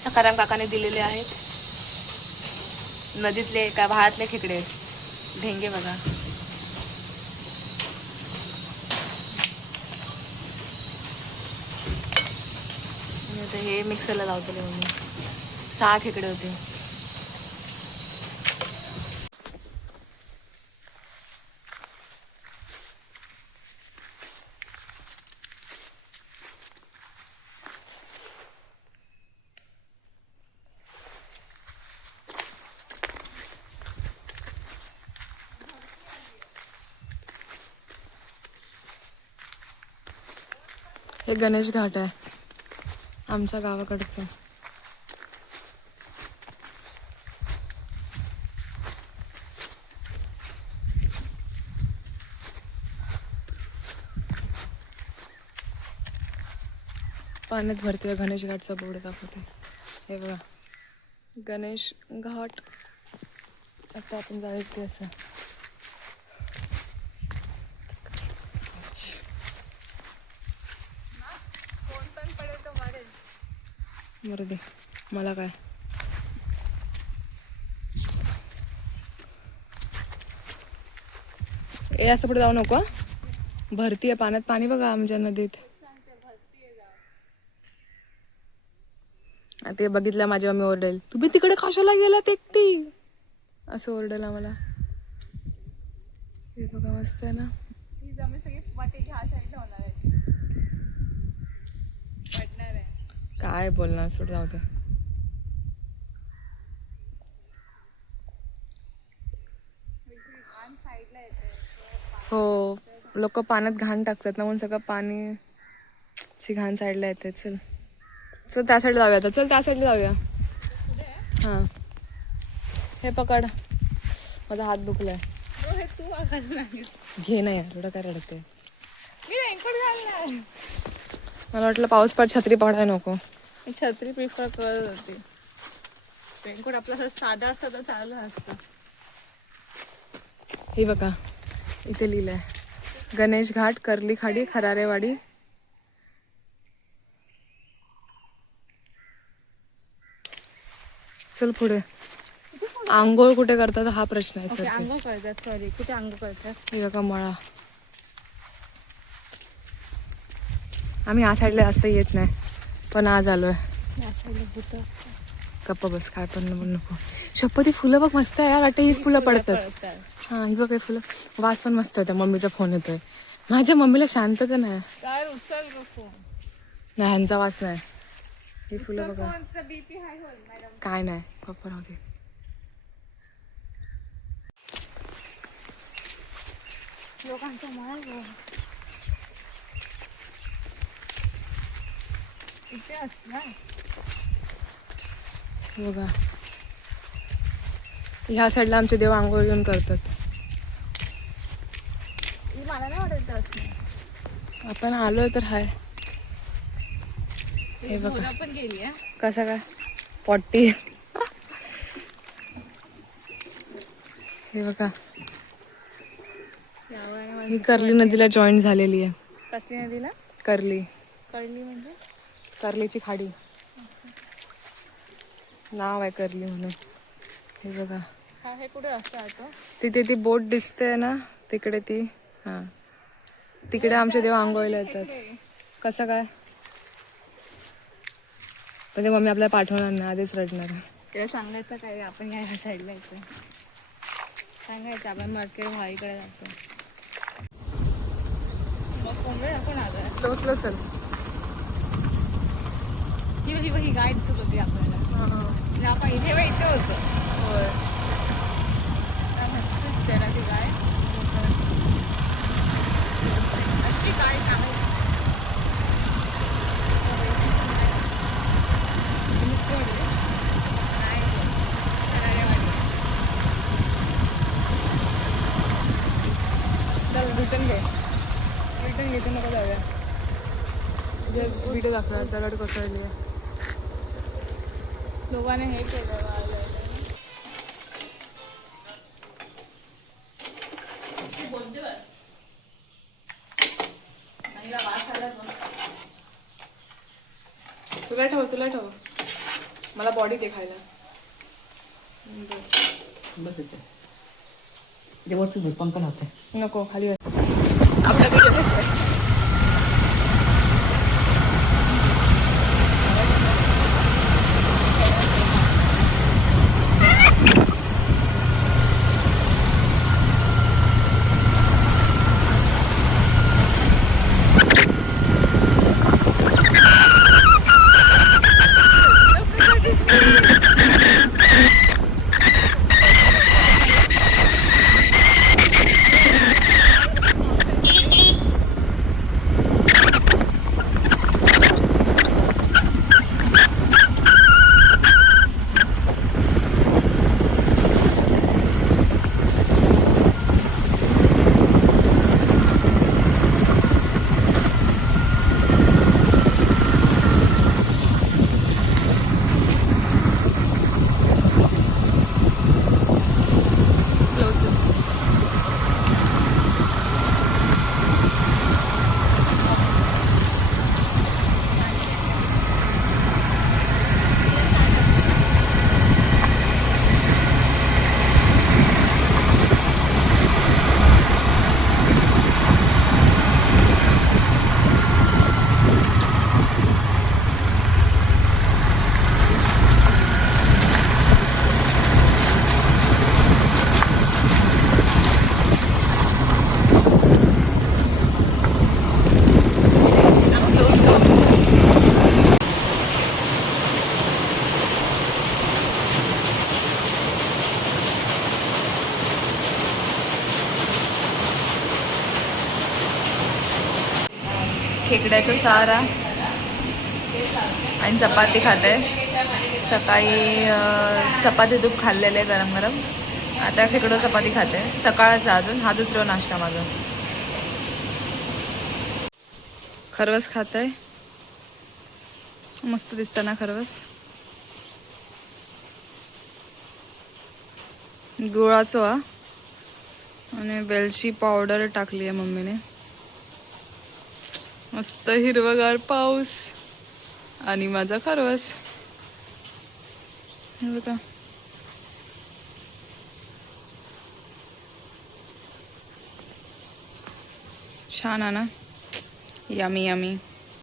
सखाराम काकाने दिलेले आहेत. नदीतले काय व्हाळातले खेकडे ढेंगे बघा. हे मिक्सरला लावतले म्हणून 6 खेकडे होते. हे गणेश घाट आहे आमच्या गावाकडचं. पाण्यात भरते. गणेश घाटचा बोर्ड दाखवते. हे बघा गणेश घाट. आता आपण जायचं असं. मरू दे मला काय. ए असं पुढे जाऊ नको. भरती आहे पाण्यात. पाणी बघा आमच्या नदीत. ते बघितलं माझी मम्मी ओरडेल, तुम्ही तिकडे कशाला गेलात एकटी, असं ओरडेल आम्हाला. हे बघा मस्त आहे ना. काय बोलणार, सोड जाऊ दे. हो लोक पाण्यात घाण टाकतात ना, म्हणून सगळं पाणी घाण साईडला येते. चल चल त्या साईडला जाऊया आता. चल त्या साईडला जाऊया. हां हे पकड. माझा हात दुखलाय. घे ना यार, एवढं काय रडते. मला वाटलं पाऊस पड छत्री पडाय नको. छत्री प्रिफर करत होते. रेनकोट आपला साधा असतं तर चांगलं असतं. हे बघा इथे लिहिलंय गणेश घाट, कर्ली खाडी, खरारेवाडी. चल पुढे. आंघोळ कुठे करतात हा प्रश्न आहे सर. आंघोळ करतात. सॉरी कुठे आंघोळ करतात. हे बघा मळा. आम्ही या साईडला जास्त येत नाही, पण आज आलोय. गप्पा बस, काय पण नको. शपथ ही फुलं बघ मस्त आहे यार. वाटतं हीच फुलं पडतात. हा ही बघ हे फुलं. वास पण मस्त होता. मम्मीचा फोन येतोय. माझ्या मम्मीला शांतता नाही. नाही ह्यांचा वास नाही. ही फुलं बघा. काय नाही पप्पा राहू दे. लोकांचा माल इथे असणार बघा. ह्या साईडला आमचे देव आंघोळ घेऊन करतात. मला नाही वाटत असणार. आपण आलोय तर हाय. हे बघा पण गेली. कसं काय पॉटी. हे बघा ही कर्ली नदीला जॉईन झालेली आहे. कसली नदीला? कर्ली. कर्ली म्हणजे कर्लीची खाडी नाव आहे कर्ली म्हणून. हे बघा हे कुठे असतं. तिथे ती बोट दिसते ना तिकडे ती. हा तिकडे आमचे देव आंघोळीला येतात. कसं काय पण ते मम्मी आपल्याला पाठवणार नाही, आधीच रडणार. त्याला सांगायचं काय आपण या साईडला येतो. सांगायचं आपण मरके भाईकडे जातो. स्लो स्लो चल. ही गाय दिसत होती आपल्याला. आपण इथे होतो. होय मस्त दिसते ना ती गाय. अशी गाय चांगली. चल रिटर्न घेते नका जाऊया. व्हिडिओ दाखवा दगड कोसळली आहे. लोकांनी हे केलं. तुला ठेव. मला बॉडी दे खायला. बस. बस येते ते वरती पंखा लावते. नको खाली आपल्याकडे. खेकड्याचा सारा आणि चपाती खाते. सकाळी चपाती तूप खाल्लेले गरम गरम. आता खेकडं चपाती खाते. सकाळचा अजून हा दुसरा नाश्ता माझा. खरवस खाते. मस्त दिसतं ना खरवस. गुळाचं आणि वेलची पावडर टाकली आहे मम्मीने. मस्त हिरवगार पाऊस आणि माझा खरवस. बघा छान आहे ना. Yummy yummy.